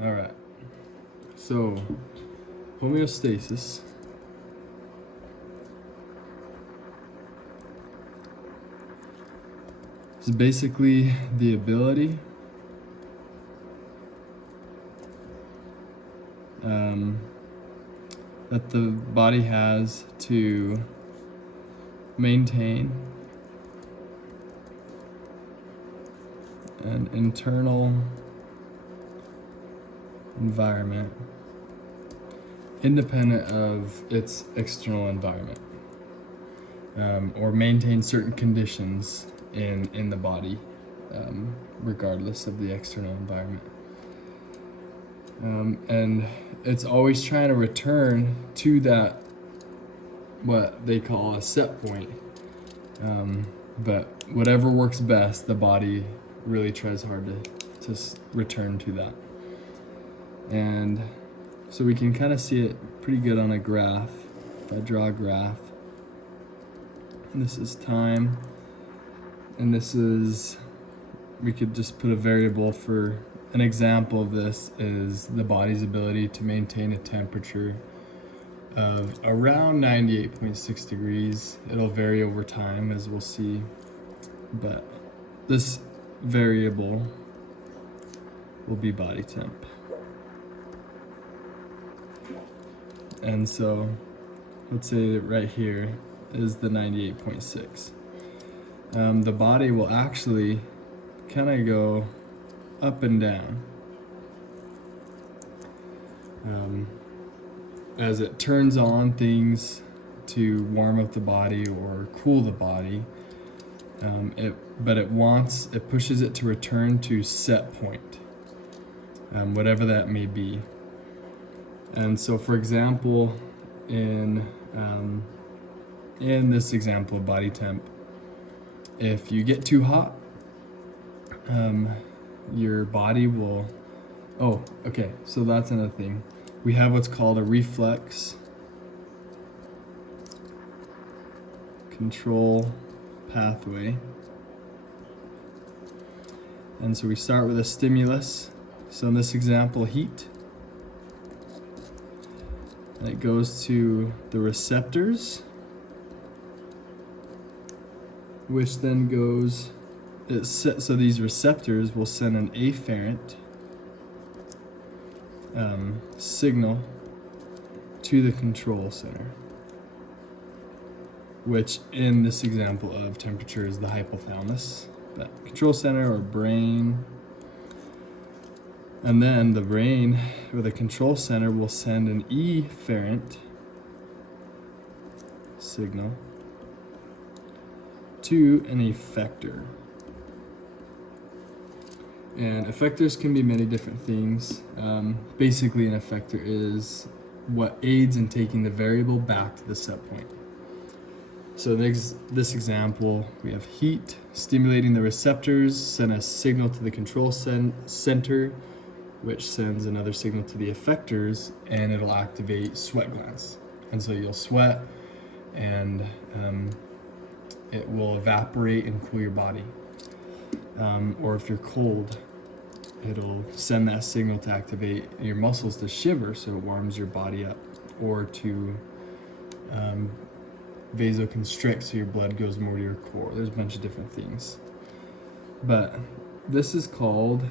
All right. So, homeostasis is basically the ability that the body has to maintain an internal environment independent of its external environment, or maintain certain conditions in the body, regardless of the external environment. And it's always trying to return to that, what they call a set point. But whatever works best, the body really tries hard to return to that. And so we can kind of see it pretty good on a graph. If I draw a graph, and this is time, and this is, we could just put a variable for an example of this is the body's ability to maintain a temperature of around 98.6 degrees. It'll vary over time, as we'll see, but this variable will be body temp. And so let's say that right here is the 98.6. The body will actually kind of go up and down as it turns on things to warm up the body or cool the body. It pushes it to return to set point, whatever that may be. And so, for example, in this example of body temp, if you get too hot, your body will, so that's another thing. We have what's called a reflex control pathway. And so we start with a stimulus. So in this example, heat. And it goes to the receptors, which then goes, so these receptors will send an afferent signal to the control center, which in this example of temperature is the hypothalamus, but control center or brain. And then the brain or the control center will send an efferent signal to an effector. And effectors can be many different things. Basically, an effector is what aids in taking the variable back to the set point. So this example, we have heat stimulating the receptors, send a signal to the control center, which sends another signal to the effectors, and it'll activate sweat glands. And so you'll sweat, and it will evaporate and cool your body. Or if you're cold, it'll send that signal to activate your muscles to shiver, so it warms your body up, or to vasoconstrict, so your blood goes more to your core. There's a bunch of different things. But this is called,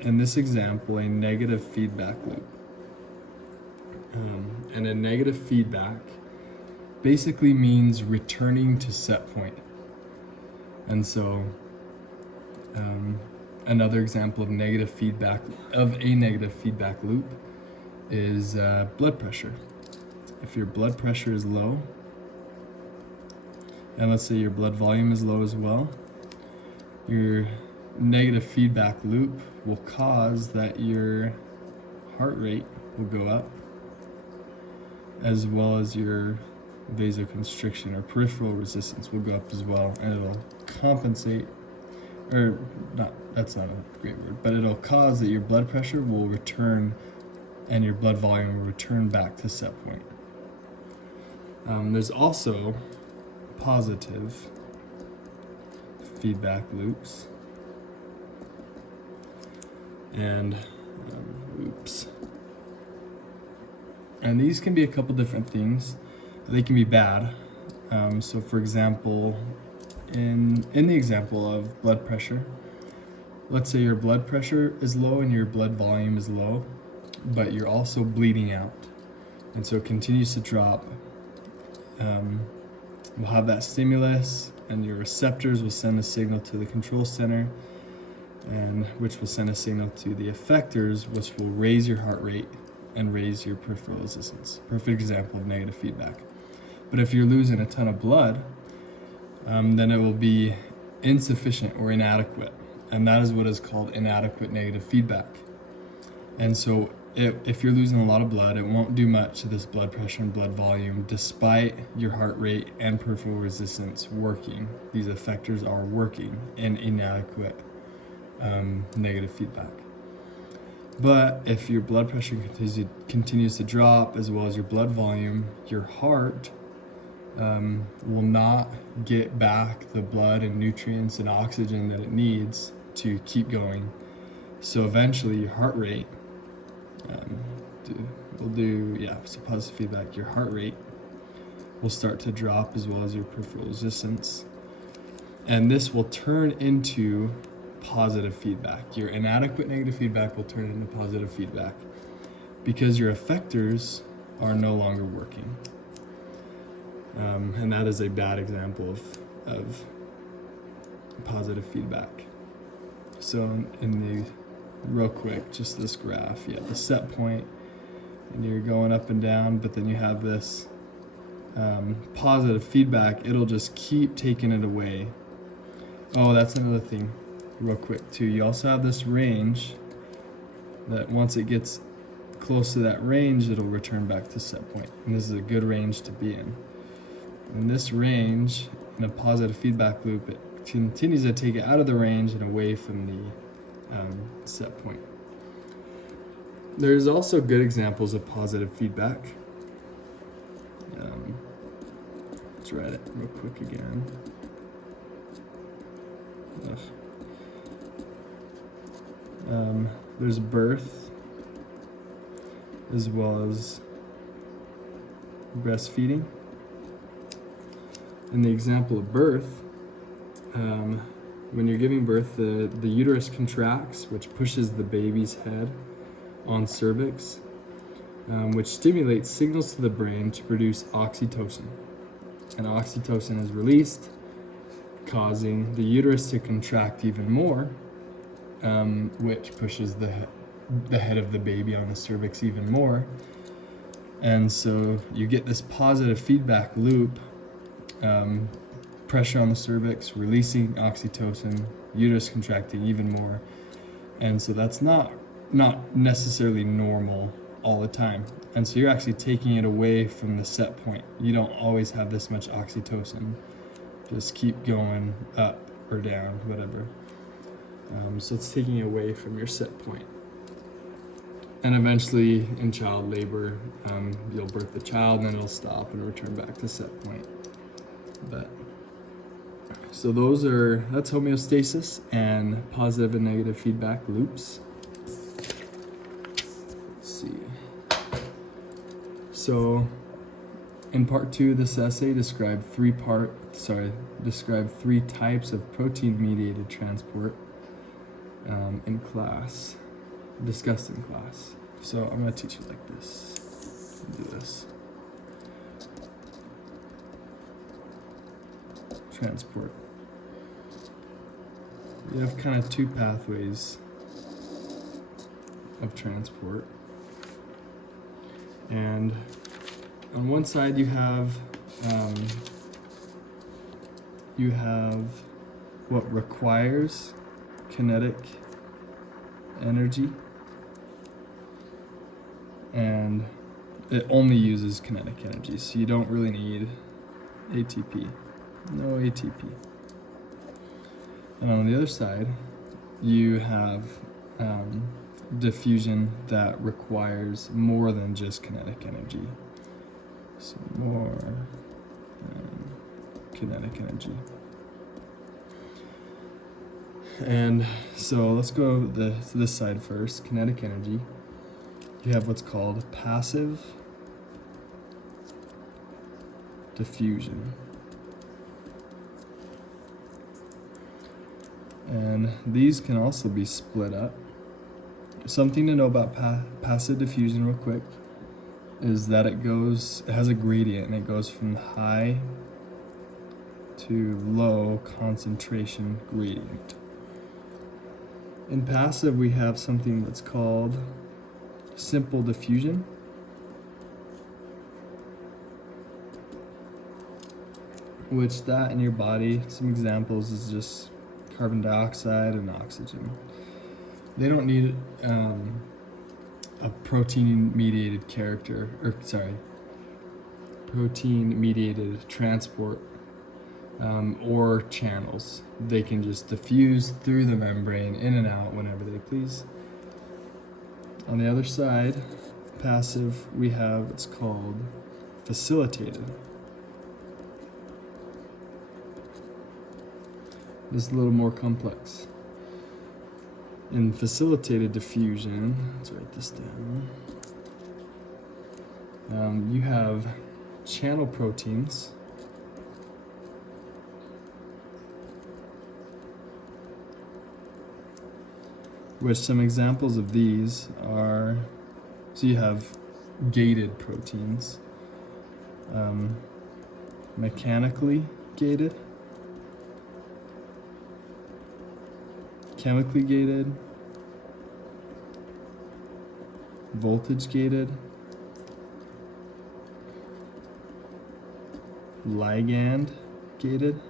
in this example, a negative feedback loop. And a negative feedback basically means returning to set point. And so another example of a negative feedback loop is blood pressure. If your blood pressure is low, and let's say your blood volume is low as well, your negative feedback loop will cause that your heart rate will go up, as well as your vasoconstriction or peripheral resistance will go up as well, and it'll compensate, or not, that's not a great word, but it'll cause that your blood pressure will return and your blood volume will return back to set point. There's also positive feedback loops, and loops. And these can be a couple different things. They can be bad. So for example, in the example of blood pressure, let's say your blood pressure is low and your blood volume is low, but you're also bleeding out. And so it continues to drop. We'll have that stimulus, and your receptors will send a signal to the control center, and which will send a signal to the effectors, which will raise your heart rate and raise your peripheral resistance. Perfect example of negative feedback. But if you're losing a ton of blood, then it will be insufficient or inadequate, and that is what is called inadequate negative feedback. And so if you're losing a lot of blood, it won't do much to this blood pressure and blood volume despite your heart rate and peripheral resistance working. These effectors are working in inadequate negative feedback. But if your blood pressure continues to drop, as well as your blood volume, your heart will not get back the blood and nutrients and oxygen that it needs to keep going. So eventually your heart rate so positive feedback, your heart rate will start to drop, as well as your peripheral resistance. And this will turn into positive feedback. Your inadequate negative feedback will turn into positive feedback because your effectors are no longer working. And that is a bad example of positive feedback. So real quick, just this graph, you have the set point and you're going up and down, but then you have this positive feedback. It'll just keep taking it away. Oh, that's another thing real quick too. You also have this range that once it gets close to that range, it'll return back to set point. And this is a good range to be in. In this range, in a positive feedback loop, it continues to take it out of the range and away from the set point. There's also good examples of positive feedback. Let's write it real quick again. There's birth, as well as breastfeeding. In the example of birth, when you're giving birth, the uterus contracts, which pushes the baby's head on cervix, which stimulates signals to the brain to produce oxytocin. And oxytocin is released, causing the uterus to contract even more, which pushes the head of the baby on the cervix even more. And so you get this positive feedback loop, pressure on the cervix, releasing oxytocin, uterus contracting even more. And so that's not necessarily normal all the time. And so you're actually taking it away from the set point. You don't always have this much oxytocin. Just keep going up or down, whatever. So it's taking it away from your set point. And eventually in child labor, you'll birth the child and then it'll stop and return back to set point. So that's homeostasis and positive and negative feedback loops. Let's see. So in part 2 of this essay, describe three types of protein-mediated transport discussed in class. So I'm going to teach you like this. Do this. Transport. You have kind of two pathways of transport. And on one side you have what requires kinetic energy, and it only uses kinetic energy, so you don't really need ATP. No ATP. And on the other side, you have diffusion that requires more than just kinetic energy. So more than kinetic energy. And so let's go to this side first, kinetic energy. you have what's called passive diffusion. And these can also be split up. Something to know about passive diffusion real quick is that it has a gradient, and it goes from high to low concentration gradient. In passive, we have something that's called simple diffusion. Which that in your body, some examples is just carbon dioxide and oxygen. They don't need a protein-mediated protein-mediated transport or channels. They can just diffuse through the membrane, in and out, whenever they please. On the other side, passive, we have what's called facilitated. This is a little more complex. In facilitated diffusion, let's write this down. You have channel proteins which some examples of these are, so you have gated proteins, mechanically gated, chemically gated, voltage gated, ligand gated,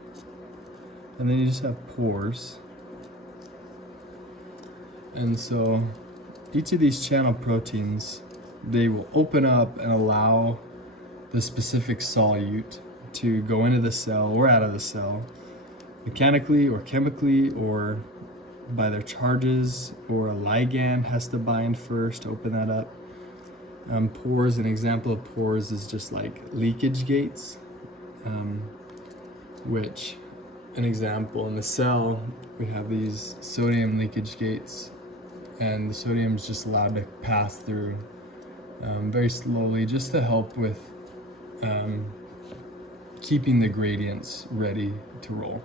and then you just have pores. And so each of these channel proteins, they will open up and allow the specific solute to go into the cell or out of the cell, mechanically or chemically or by their charges, or a ligand has to bind first to open that up. Pores, an example of pores is just like leakage gates, which an example in the cell, we have these sodium leakage gates, and the sodium is just allowed to pass through very slowly, just to help with keeping the gradients ready to roll.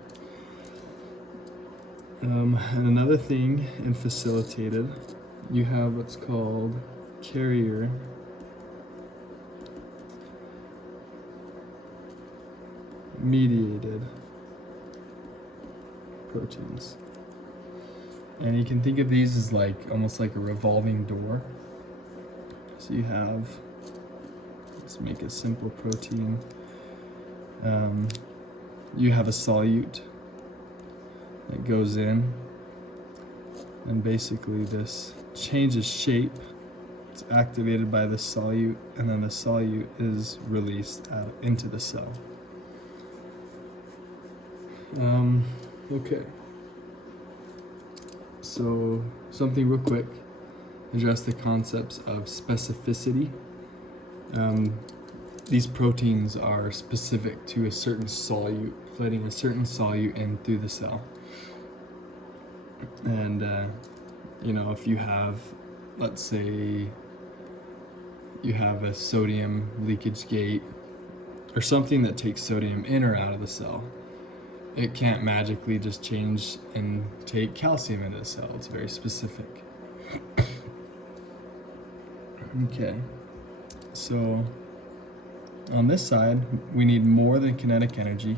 And another thing in facilitated, you have what's called carrier mediated proteins. And you can think of these as like almost like a revolving door. So you have, let's make a simple protein. You have a solute that goes in, and basically this changes shape. It's activated by the solute, and then the solute is released out into the cell. Okay. So something real quick, address the concepts of specificity. These proteins are specific to a certain solute, letting a certain solute in through the cell. And, if you have, let's say, you have a sodium leakage gate or something that takes sodium in or out of the cell, it can't magically just change and take calcium into the cell. It's very specific. Okay, so on this side, we need more than kinetic energy.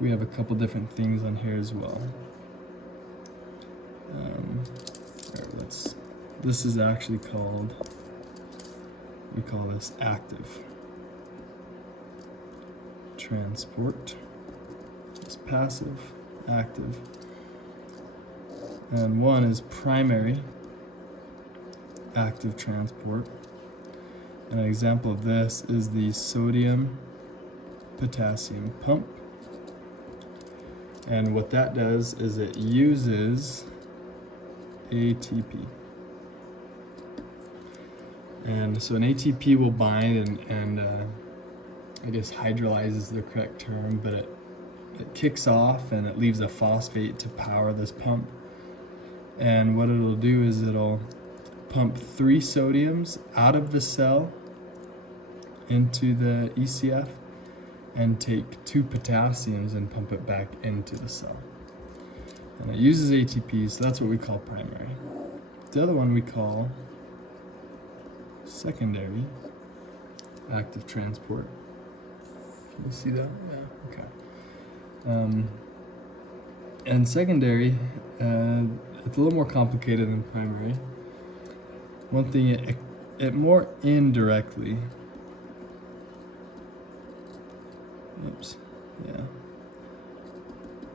We have a couple different things on here as well. This is actually called, we call this active transport. It's passive, active. And one is primary active transport. And an example of this is the sodium potassium pump. And what that does is it uses ATP. And so an ATP will bind and I guess hydrolyze is the correct term, but it kicks off and it leaves a phosphate to power this pump. And what it'll do is it'll pump 3 sodiums out of the cell into the ECF and take 2 potassiums and pump it back into the cell. And it uses ATP, so that's what we call primary. The other one we call secondary active transport. Can you see that? Yeah, okay. And secondary, it's a little more complicated than primary. One thing, it more indirectly,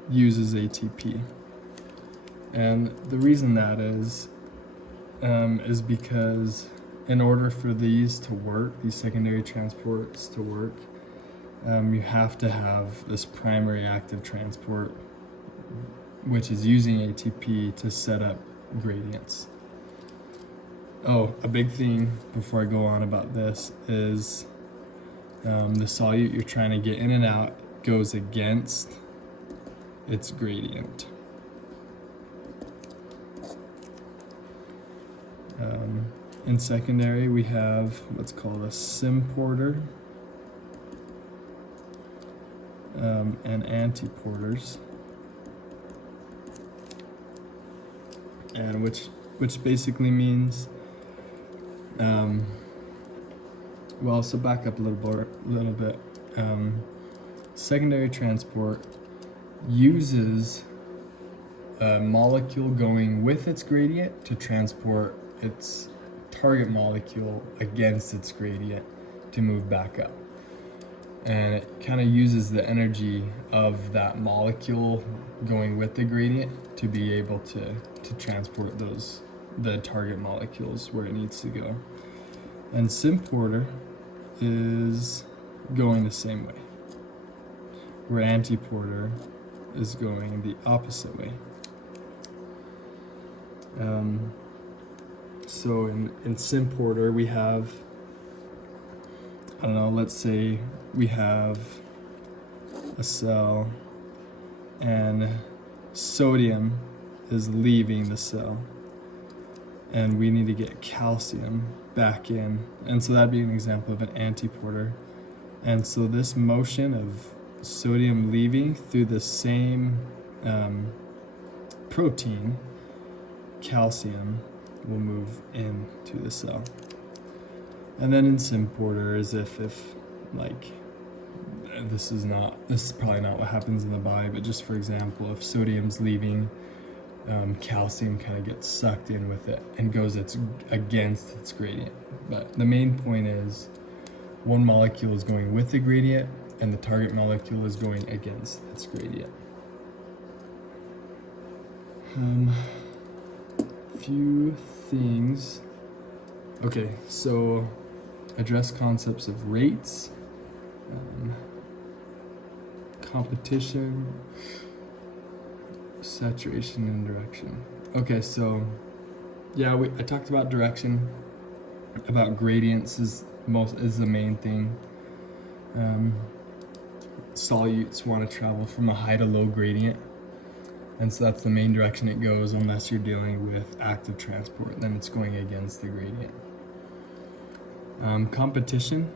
uses ATP. And the reason that is because in order for these to work, these secondary transports to work, you have to have this primary active transport, which is using ATP to set up gradients. Oh, a big thing before I go on about this is the solute you're trying to get in and out goes against its gradient. In secondary, we have what's called a symporter and antiporters, and which basically means, well, so back up a little bit. Secondary transport uses a molecule going with its gradient to transport its target molecule against its gradient to move back up. And it kind of uses the energy of that molecule going with the gradient to be able to transport the target molecules where it needs to go. And symporter is going the same way, where antiporter is going the opposite way. So in symporter we have, I don't know, let's say we have a cell and sodium is leaving the cell and we need to get calcium back in, and so that'd be an example of an antiporter. And so this motion of sodium leaving through the same protein, calcium will move into the cell. And then in symporter, as if like, this is probably not what happens in the body, but just for example, if sodium's leaving, calcium kind of gets sucked in with it and goes against its gradient. But the main point is one molecule is going with the gradient and the target molecule is going against its gradient. Few things. Okay, so address concepts of rates, competition, saturation, and direction. Okay, so yeah, I talked about direction, about gradients is the main thing. Solutes want to travel from a high to low gradient, and so that's the main direction it goes unless you're dealing with active transport, then it's going against the gradient. Competition,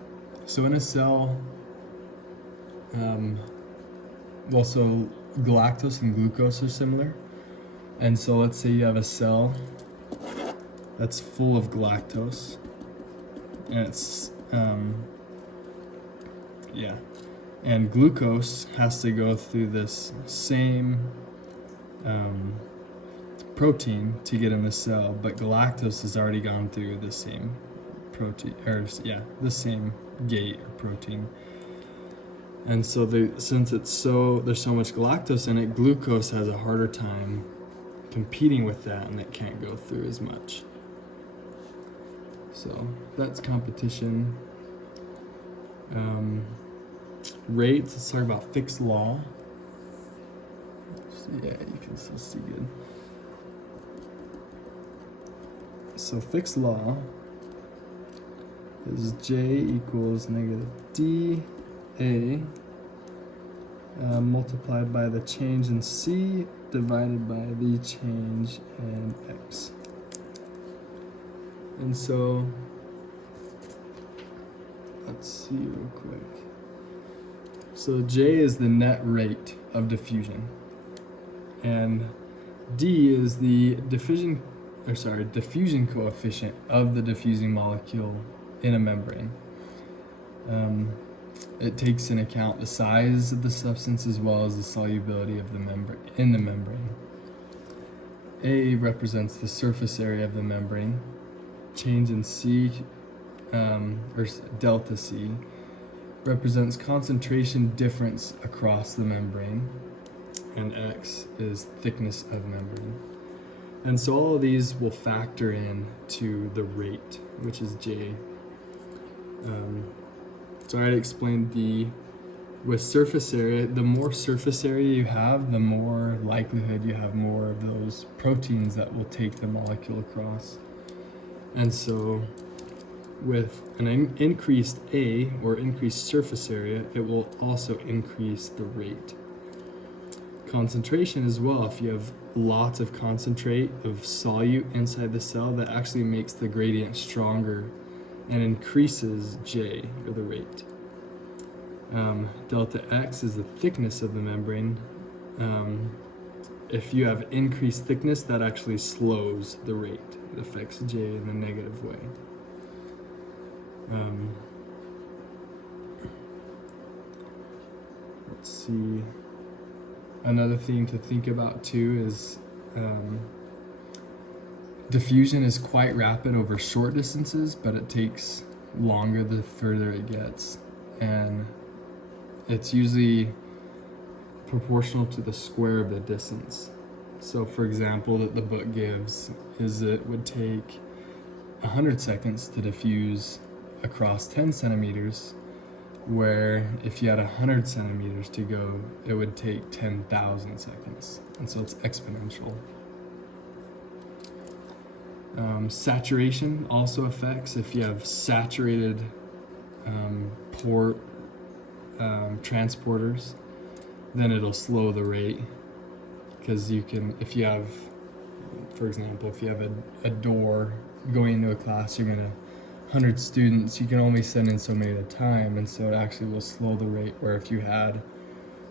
so in a cell, so galactose and glucose are similar, and so let's say you have a cell that's full of galactose, and it's and glucose has to go through this same protein to get in the cell, but galactose has already gone through the same protein, the same gate or protein. And so since there's so much galactose in it, glucose has a harder time competing with that, and it can't go through as much. So that's competition. Rates, let's talk about Fick's law. Yeah, you can still see good. So Fick's law is J equals negative dA multiplied by the change in C divided by the change in X. And so, let's see real quick. So J is the net rate of diffusion, and D is the diffusion coefficient of the diffusing molecule in a membrane. It takes into account the size of the substance as well as the solubility of the membrane. A represents the surface area of the membrane. Change in C, or delta C, represents concentration difference across the membrane, and X is thickness of membrane. And so all of these will factor in to the rate, which is J. So I already explained with surface area, the more surface area you have, the more likelihood you have more of those proteins that will take the molecule across. And so with an increased A, or increased surface area, it will also increase the rate. Concentration as well, if you have lots of concentrate of solute inside the cell, that actually makes the gradient stronger and increases J, or the rate. Delta X is the thickness of the membrane. If you have increased thickness, that actually slows the rate. It affects J in a negative way. Let's see. Another thing to think about too is diffusion is quite rapid over short distances, but it takes longer the further it gets. And it's usually proportional to the square of the distance. So for example, that the book gives is it would take 100 seconds to diffuse across 10 centimeters, where if you had 100 centimeters to go, it would take 10,000 seconds. And so it's exponential. Saturation also affects. If you have saturated port transporters, then it'll slow the rate, because you can, if you have, for example, if you have a door going into a class, you're gonna 100 students, you can only send in so many at a time, and so it actually will slow the rate, where if you had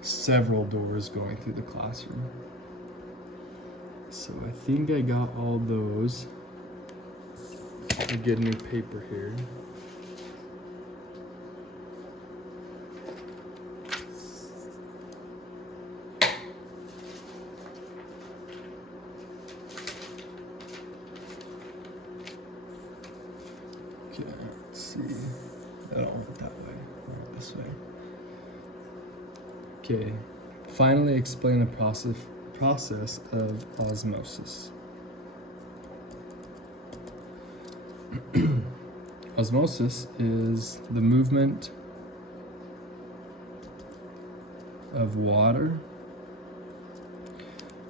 several doors going through the classroom. So I think I got all those. I'll get a new paper here. Okay, let's see. I don't want it that way. I want it this way. Okay. Finally, explain the process of osmosis. Osmosis is the movement of water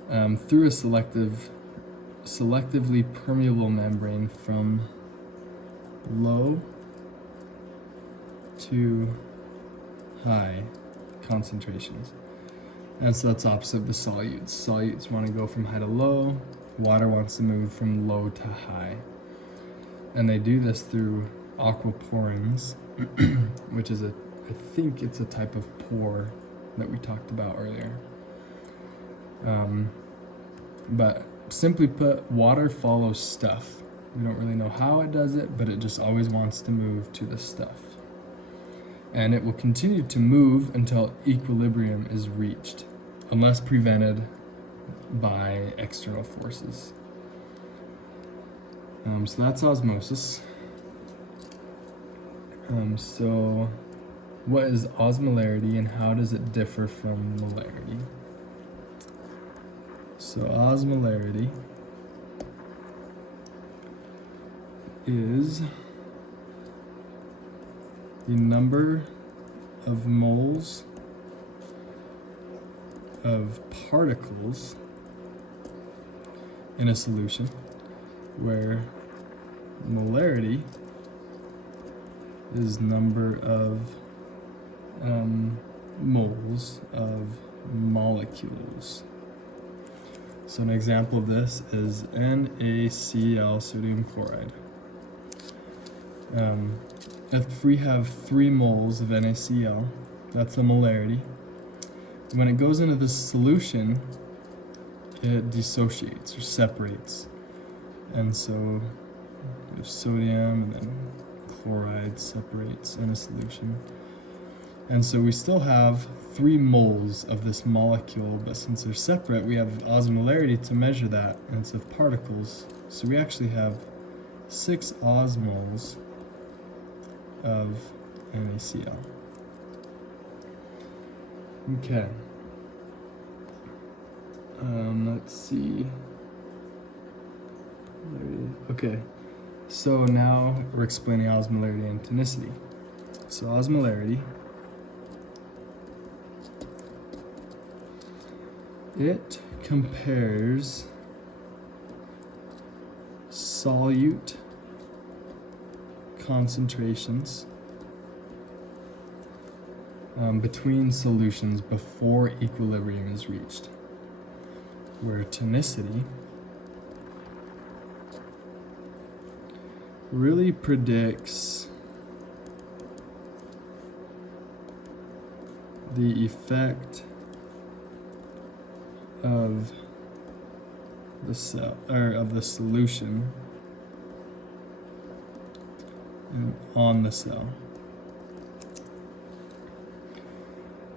through a selectively permeable membrane from low to high concentrations. And so that's opposite of the solutes. Solutes want to go from high to low. Water wants to move from low to high. And they do this through aquaporins, which is I think it's a type of pore that we talked about earlier. But simply put, water follows stuff. We don't really know how it does it, but it just always wants to move to the stuff. And it will continue to move until equilibrium is reached, unless prevented by external forces. So that's osmosis. So what is osmolarity and how does it differ from molarity? So osmolarity is the number of moles of particles in a solution, where molarity is number of moles of molecules. So an example of this is NaCl, sodium chloride. If we have 3 moles of NaCl, that's the molarity. When it goes into this solution, it dissociates or separates. And so we have sodium, and then chloride separates in a solution. And so we still have 3 moles of this molecule, but since they're separate, we have osmolarity to measure that, and it's of particles. So we actually have 6 osmoles of NaCl. Okay. Let's see. Okay. So now we're explaining osmolarity and tonicity. So osmolarity, it compares solute concentrations between solutions before equilibrium is reached, where tonicity really predicts the effect of the cell, or of the solution on the cell.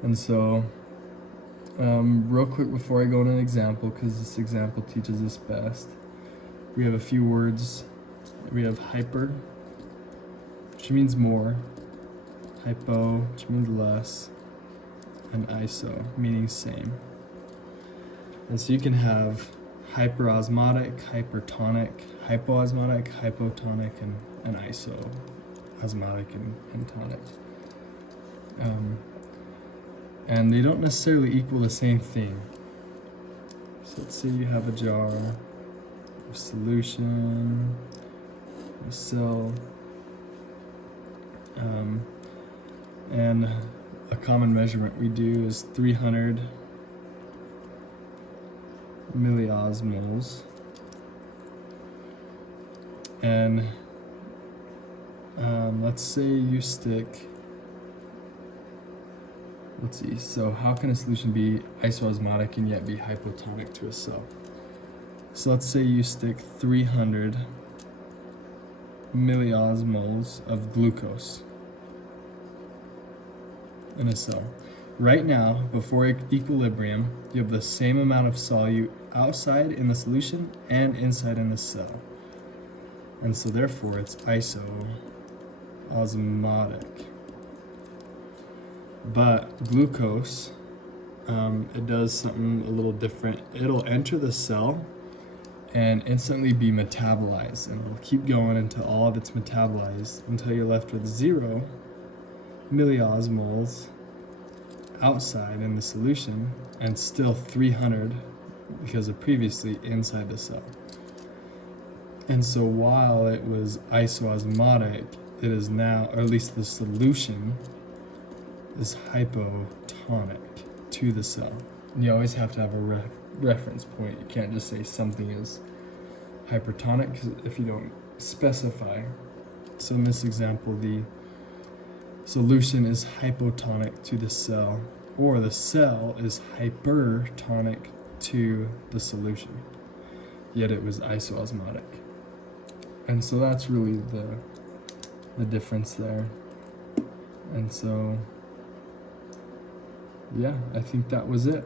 And so, real quick before I go into an example, because this example teaches us best, we have a few words. We have hyper, which means more, hypo, which means less, and iso, meaning same. And so you can have hyperosmotic, hypertonic, hypoosmotic, hypotonic, and isoosmotic and tonic. And they don't necessarily equal the same thing. So let's say you have a jar of solution, a cell, and a common measurement we do is 300 milliosmoles. And let's say you stick, let's see, so how can a solution be isoosmotic and yet be hypotonic to a cell? So let's say you stick 300 milliosmoles of glucose in a cell. Right now, before equilibrium, you have the same amount of solute outside in the solution and inside in the cell. And so therefore it's isoosmotic. But glucose, it does something a little different. It'll enter the cell and instantly be metabolized, and it'll keep going until all of it's metabolized until you're left with 0 milliosmoles outside in the solution and still 300 because of previously inside the cell. And so while it was isoosmotic, it is now, or at least the solution is hypotonic to the cell. And you always have to have a reference point. You can't just say something is hypertonic if you don't specify. So in this example, the solution is hypotonic to the cell, or the cell is hypertonic to the solution, yet it was isoosmotic. And so that's really the difference there. And so, yeah, I think that was it.